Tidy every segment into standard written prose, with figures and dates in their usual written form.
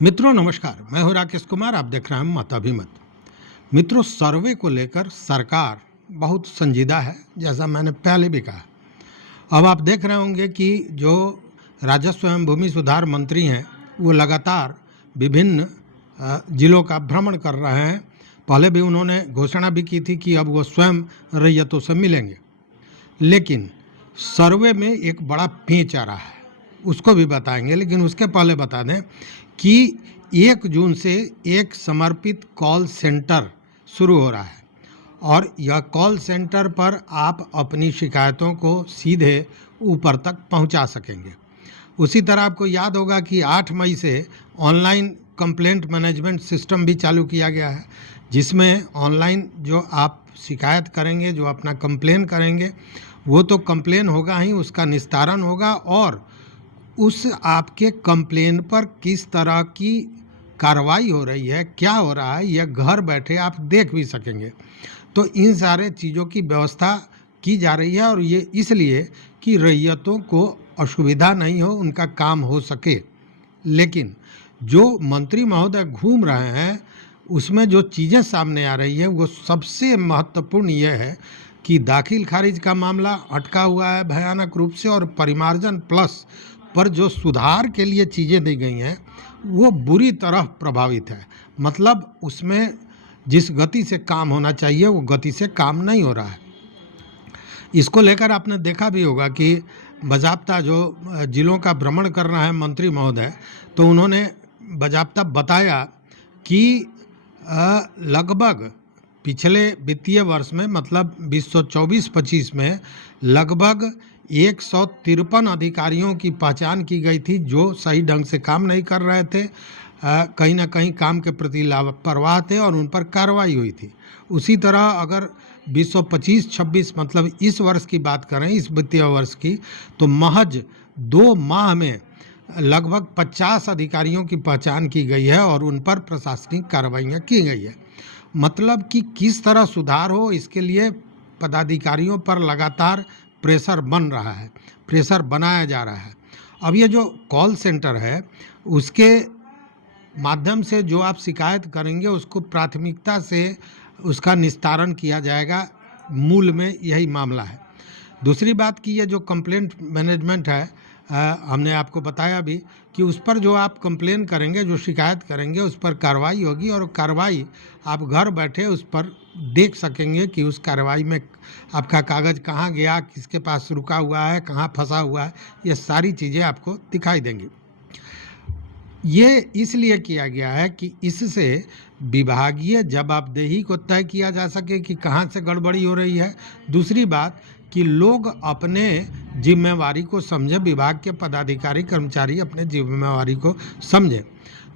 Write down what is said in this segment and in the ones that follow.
मित्रों नमस्कार, मैं हूं राकेश कुमार। आप देख रहे हैं मताभिमत। मित्रों, सर्वे को लेकर सरकार बहुत संजीदा है, जैसा मैंने पहले भी कहा। अब आप देख रहे होंगे कि जो राजस्व एवं भूमि सुधार मंत्री हैं वो लगातार विभिन्न जिलों का भ्रमण कर रहे हैं। पहले भी उन्होंने घोषणा भी की थी कि अब वो स्वयं रैयतों से मिलेंगे, लेकिन सर्वे में एक बड़ा पेंच आ रहा है, उसको भी बताएंगे। लेकिन उसके पहले बता दें कि 1 जून से एक समर्पित कॉल सेंटर शुरू हो रहा है और यह कॉल सेंटर पर आप अपनी शिकायतों को सीधे ऊपर तक पहुंचा सकेंगे। उसी तरह आपको याद होगा कि 8 मई से ऑनलाइन कंप्लेंट मैनेजमेंट सिस्टम भी चालू किया गया है, जिसमें ऑनलाइन जो आप शिकायत करेंगे, जो अपना कंप्लेन करेंगे, वो तो कंप्लेन होगा ही, उसका निस्तारण होगा और उस आपके कंप्लेन पर किस तरह की कार्रवाई हो रही है, क्या हो रहा है, यह घर बैठे आप देख भी सकेंगे। तो इन सारे चीज़ों की व्यवस्था की जा रही है और ये इसलिए कि रैयतों को असुविधा नहीं हो, उनका काम हो सके। लेकिन जो मंत्री महोदय घूम रहे हैं उसमें जो चीज़ें सामने आ रही है वो सबसे महत्वपूर्ण ये है कि दाखिल खारिज का मामला अटका हुआ है भयानक रूप से, और परिमार्जन प्लस पर जो सुधार के लिए चीज़ें दी गई हैं वो बुरी तरह प्रभावित है। मतलब उसमें जिस गति से काम होना चाहिए वो गति से काम नहीं हो रहा है। इसको लेकर आपने देखा भी होगा कि बाज़ाब्ता जो जिलों का भ्रमण कर रहा है मंत्री महोदय, तो उन्होंने बाज़ाब्ता बताया कि लगभग पिछले वित्तीय वर्ष में, मतलब 2024-25 में लगभग 153 अधिकारियों की पहचान की गई थी जो सही ढंग से काम नहीं कर रहे थे, कहीं ना कहीं काम के प्रति लापरवाह थे और उन पर कार्रवाई हुई थी। उसी तरह अगर 2025-26 मतलब इस वर्ष की बात करें, इस वित्तीय वर्ष की, तो महज 2 माह में लगभग 50 अधिकारियों की पहचान की गई है और उन पर प्रशासनिक कार्रवाइयाँ की गई है। मतलब कि किस तरह सुधार हो, इसके लिए पदाधिकारियों पर लगातार प्रेशर बन रहा है, प्रेशर बनाया जा रहा है। अब ये जो कॉल सेंटर है उसके माध्यम से जो आप शिकायत करेंगे उसको प्राथमिकता से उसका निस्तारण किया जाएगा, मूल में यही मामला है। दूसरी बात कि ये जो कंप्लेंट मैनेजमेंट है, हमने आपको बताया भी कि उस पर जो आप कंप्लेन करेंगे, जो शिकायत करेंगे, उस पर कार्रवाई होगी और कार्रवाई आप घर बैठे उस पर देख सकेंगे कि उस कार्रवाई में आपका कागज़ कहाँ गया, किसके पास रुका हुआ है, कहाँ फंसा हुआ है, ये सारी चीज़ें आपको दिखाई देंगी। ये इसलिए किया गया है कि इससे विभागीय जवाबदेही को तय किया जा सके कि कहाँ से गड़बड़ी हो रही है। दूसरी बात कि लोग अपने जिम्मेवारी को समझें, विभाग के पदाधिकारी कर्मचारी अपने जिम्मेवारी को समझें।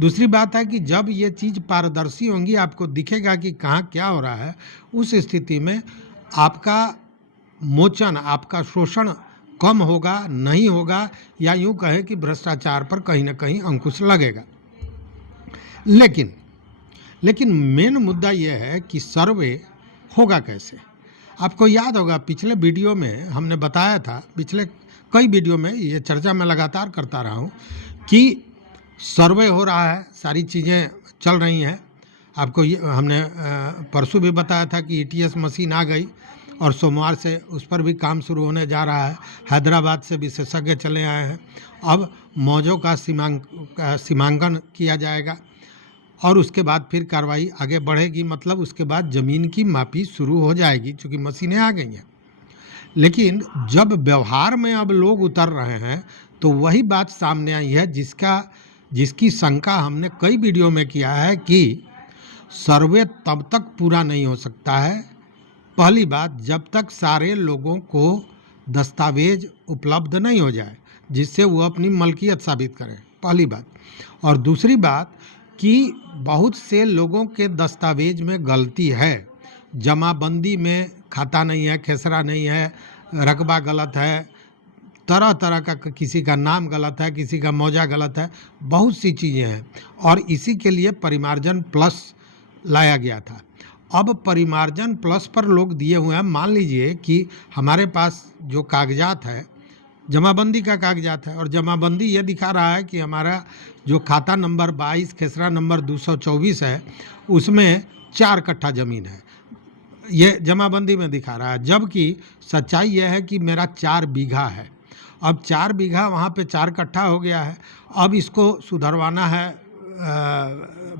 दूसरी बात है कि जब ये चीज़ पारदर्शी होंगी, आपको दिखेगा कि कहाँ क्या हो रहा है, उस स्थिति में आपका मोचन, आपका शोषण कम होगा, नहीं होगा, या यूँ कहें कि भ्रष्टाचार पर कहीं ना कहीं अंकुश लगेगा। लेकिन मेन मुद्दा यह है कि सर्वे होगा कैसे। आपको याद होगा पिछले वीडियो में हमने बताया था, पिछले कई वीडियो में ये चर्चा मैं लगातार करता रहा हूँ कि सर्वे हो रहा है, सारी चीज़ें चल रही हैं। आपको ये हमने परसों भी बताया था कि ETS मशीन आ गई और सोमवार से उस पर भी काम शुरू होने जा रहा है। हैदराबाद से विशेषज्ञ चले आए हैं। अब मौजों का सीमांकन किया जाएगा और उसके बाद फिर कार्रवाई आगे बढ़ेगी। मतलब उसके बाद ज़मीन की मापी शुरू हो जाएगी, चूँकि मशीनें आ गई हैं। लेकिन जब व्यवहार में अब लोग उतर रहे हैं तो वही बात सामने आई है जिसकी शंका हमने कई वीडियो में किया है कि सर्वे तब तक पूरा नहीं हो सकता है, पहली बात, जब तक सारे लोगों को दस्तावेज उपलब्ध नहीं हो जाए जिससे वो अपनी मलकियत साबित करें, पहली बात। और दूसरी बात कि बहुत से लोगों के दस्तावेज में गलती है, जमाबंदी में खाता नहीं है, खेसरा नहीं है, रकबा गलत है, तरह तरह का, किसी का नाम गलत है, किसी का मौजा गलत है, बहुत सी चीज़ें हैं। और इसी के लिए परिमार्जन प्लस लाया गया था। अब परिमार्जन प्लस पर लोग दिए हुए हैं। मान लीजिए कि हमारे पास जो कागजात है, जमाबंदी का कागजात है, और जमाबंदी ये दिखा रहा है कि हमारा जो खाता नंबर 22 खेसरा नंबर 224 है उसमें 4 कट्ठा ज़मीन है, ये जमाबंदी में दिखा रहा है, जबकि सच्चाई यह है कि मेरा 4 बीघा है। अब 4 बीघा वहाँ पे 4 कट्ठा हो गया है। अब इसको सुधरवाना है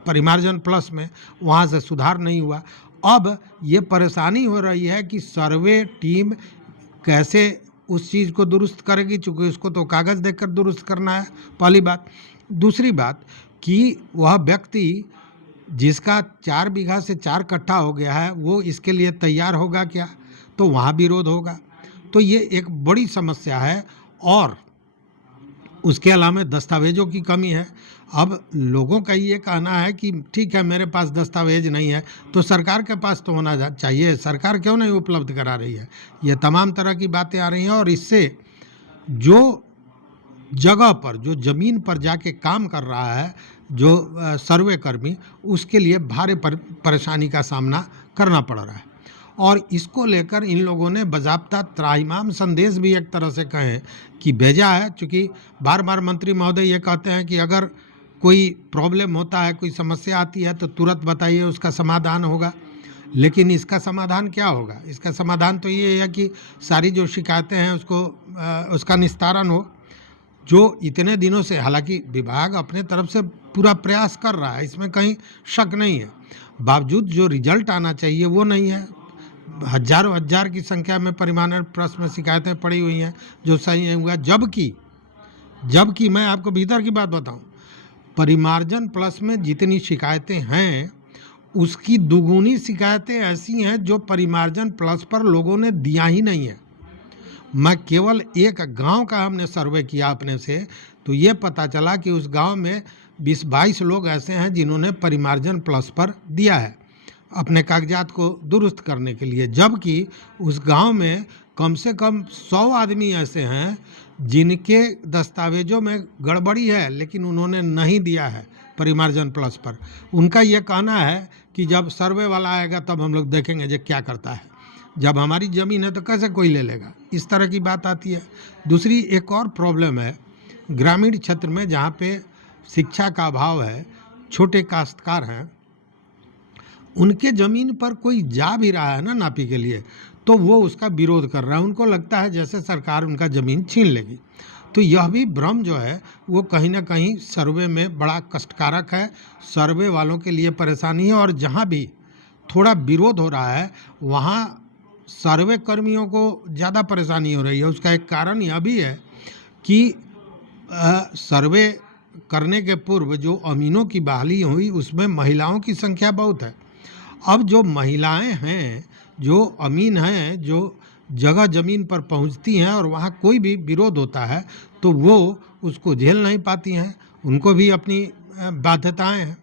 परिमार्जन प्लस में, वहाँ से सुधार नहीं हुआ। अब ये परेशानी हो रही है कि सर्वे टीम कैसे उस चीज़ को दुरुस्त करेगी, चूँकि उसको तो कागज़ देकर दुरुस्त करना है, पहली बात। दूसरी बात कि वह व्यक्ति जिसका 4 बीघा से 4 कट्ठा हो गया है वो इसके लिए तैयार होगा क्या, तो वहाँ विरोध होगा। तो ये एक बड़ी समस्या है। और उसके अलावा दस्तावेज़ों की कमी है। अब लोगों का ये कहना है कि ठीक है मेरे पास दस्तावेज नहीं है तो सरकार के पास तो होना चाहिए, सरकार क्यों नहीं उपलब्ध करा रही है। ये तमाम तरह की बातें आ रही हैं और इससे जो जगह पर, जो ज़मीन पर जाके काम कर रहा है जो सर्वे कर्मी, उसके लिए भारी परेशानी का सामना करना पड़ रहा है। और इसको लेकर इन लोगों ने बाज़ाब्ता त्राहिमाम संदेश भी एक तरह से कहें कि भेजा है, चूँकि बार बार मंत्री महोदय ये कहते हैं कि अगर कोई प्रॉब्लम होता है, कोई समस्या आती है तो तुरंत बताइए, उसका समाधान होगा। लेकिन इसका समाधान क्या होगा? इसका समाधान तो ये है कि सारी जो शिकायतें हैं उसका निस्तारण हो। जो इतने दिनों से, हालांकि विभाग अपने तरफ से पूरा प्रयास कर रहा है, इसमें कहीं शक नहीं है, बावजूद जो रिजल्ट आना चाहिए वो नहीं है। हजारों हजार की संख्या में परिमार्जन प्लस में शिकायतें पड़ी हुई हैं जो सही नहीं हुआ। जबकि मैं आपको भीतर की बात बताऊं, परिमार्जन प्लस में जितनी शिकायतें हैं उसकी दुगुनी शिकायतें ऐसी हैं जो परिमार्जन प्लस पर लोगों ने दिया ही नहीं है। मैं केवल एक गांव का हमने सर्वे किया अपने से, तो ये पता चला कि उस गांव में 20-22 लोग ऐसे हैं जिन्होंने परिमार्जन प्लस पर दिया है अपने कागजात को दुरुस्त करने के लिए, जबकि उस गांव में कम से कम 100 आदमी ऐसे हैं जिनके दस्तावेजों में गड़बड़ी है लेकिन उन्होंने नहीं दिया है परिमार्जन प्लस पर। उनका ये कहना है कि जब सर्वे वाला आएगा तब हम लोग देखेंगे जो क्या करता है, जब हमारी ज़मीन है तो कैसे कोई ले लेगा, इस तरह की बात आती है। दूसरी एक और प्रॉब्लम है ग्रामीण क्षेत्र में, जहाँ पे शिक्षा का अभाव है, छोटे काश्तकार हैं, उनके ज़मीन पर कोई जा भी रहा है ना नापी के लिए तो वो उसका विरोध कर रहा है। उनको लगता है जैसे सरकार उनका ज़मीन छीन लेगी। तो यह भी भ्रम जो है वो कहीं ना कहीं सर्वे में बड़ा कष्टकारक है, सर्वे वालों के लिए परेशानी है। और जहाँ भी थोड़ा विरोध हो रहा है वहाँ सर्वे कर्मियों को ज़्यादा परेशानी हो रही है। उसका एक कारण यह भी है कि सर्वे करने के पूर्व जो अमीनों की बहाली हुई उसमें महिलाओं की संख्या बहुत है। अब जो महिलाएं हैं, जो अमीन हैं, जो जगह ज़मीन पर पहुंचती हैं और वहाँ कोई भी विरोध होता है तो वो उसको झेल नहीं पाती हैं, उनको भी अपनी बाध्यताएं हैं।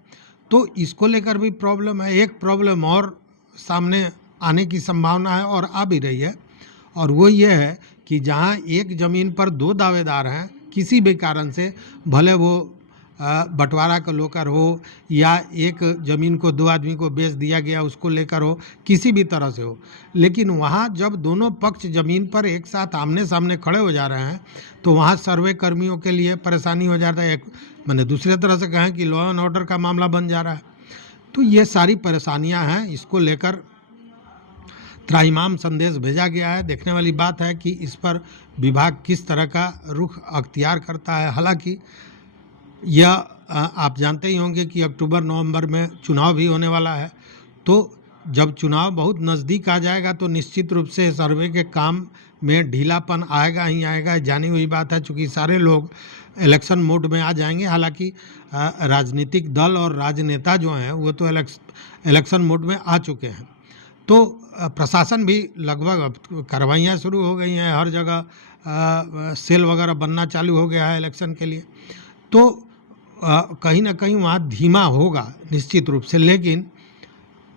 तो इसको लेकर भी प्रॉब्लम है। एक प्रॉब्लम और सामने आने की संभावना है और आ भी रही है, और वो ये है कि जहाँ एक ज़मीन पर 2 दावेदार हैं, किसी भी कारण से, भले वो बंटवारा को लेकर हो या एक ज़मीन को 2 आदमी को बेच दिया गया उसको लेकर हो, किसी भी तरह से हो, लेकिन वहाँ जब दोनों पक्ष ज़मीन पर एक साथ आमने सामने खड़े हो जा रहे हैं तो वहाँ सर्वे कर्मियों के लिए परेशानी हो जाता है। एक मैंने दूसरे तरह से कहें कि लॉ एंड ऑर्डर का मामला बन जा रहा है। तो ये सारी परेशानियाँ हैं, इसको लेकर त्राहिमाम संदेश भेजा गया है। देखने वाली बात है कि इस पर विभाग किस तरह का रुख अख्तियार करता है। हालांकि यह आप जानते ही होंगे कि अक्टूबर-नवंबर में चुनाव भी होने वाला है, तो जब चुनाव बहुत नज़दीक आ जाएगा तो निश्चित रूप से सर्वे के काम में ढीलापन आएगा ही आएगा, जानी हुई बात है, चूँकि सारे लोग इलेक्शन मोड में आ जाएंगे। हालांकि राजनीतिक दल और राजनेता जो हैं वो तो इलेक्शन मोड में आ चुके हैं। तो प्रशासन भी लगभग कार्रवाइयाँ शुरू हो गई हैं, हर जगह सेल वगैरह बनना चालू हो गया है इलेक्शन के लिए। तो कहीं ना कहीं वहाँ धीमा होगा निश्चित रूप से, लेकिन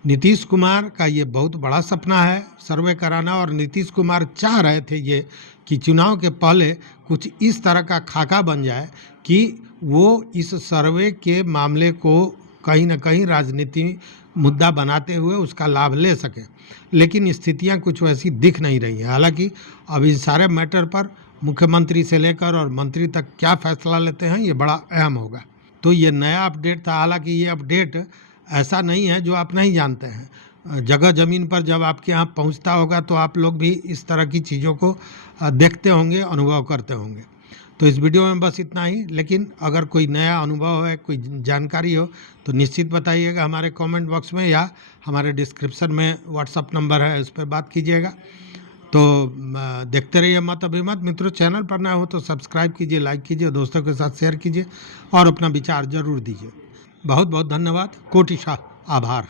नीतीश कुमार का ये बहुत बड़ा सपना है सर्वे कराना, और नीतीश कुमार चाह रहे थे ये कि चुनाव के पहले कुछ इस तरह का खाका बन जाए कि वो इस सर्वे के मामले को कहीं ना कहीं राजनीति मुद्दा बनाते हुए उसका लाभ ले सकें, लेकिन स्थितियां कुछ वैसी दिख नहीं रही हैं। हालांकि अब इस सारे मैटर पर मुख्यमंत्री से लेकर और मंत्री तक क्या फैसला लेते हैं ये बड़ा अहम होगा। तो ये नया अपडेट था। हालांकि ये अपडेट ऐसा नहीं है जो आप नहीं जानते हैं। जगह ज़मीन पर जब आपके यहाँ पहुँचता होगा तो आप लोग भी इस तरह की चीज़ों को देखते होंगे, अनुभव करते होंगे। तो इस वीडियो में बस इतना ही, लेकिन अगर कोई नया अनुभव है, कोई जानकारी हो तो निश्चित बताइएगा हमारे कमेंट बॉक्स में, या हमारे डिस्क्रिप्शन में व्हाट्सअप नंबर है, उस पर बात कीजिएगा। तो देखते रहिए मत अभिमत। मित्रों, चैनल पर नए हो तो सब्सक्राइब कीजिए, लाइक कीजिए, दोस्तों के साथ शेयर कीजिए और अपना विचार जरूर दीजिए। बहुत बहुत धन्यवाद, कोटि आभार।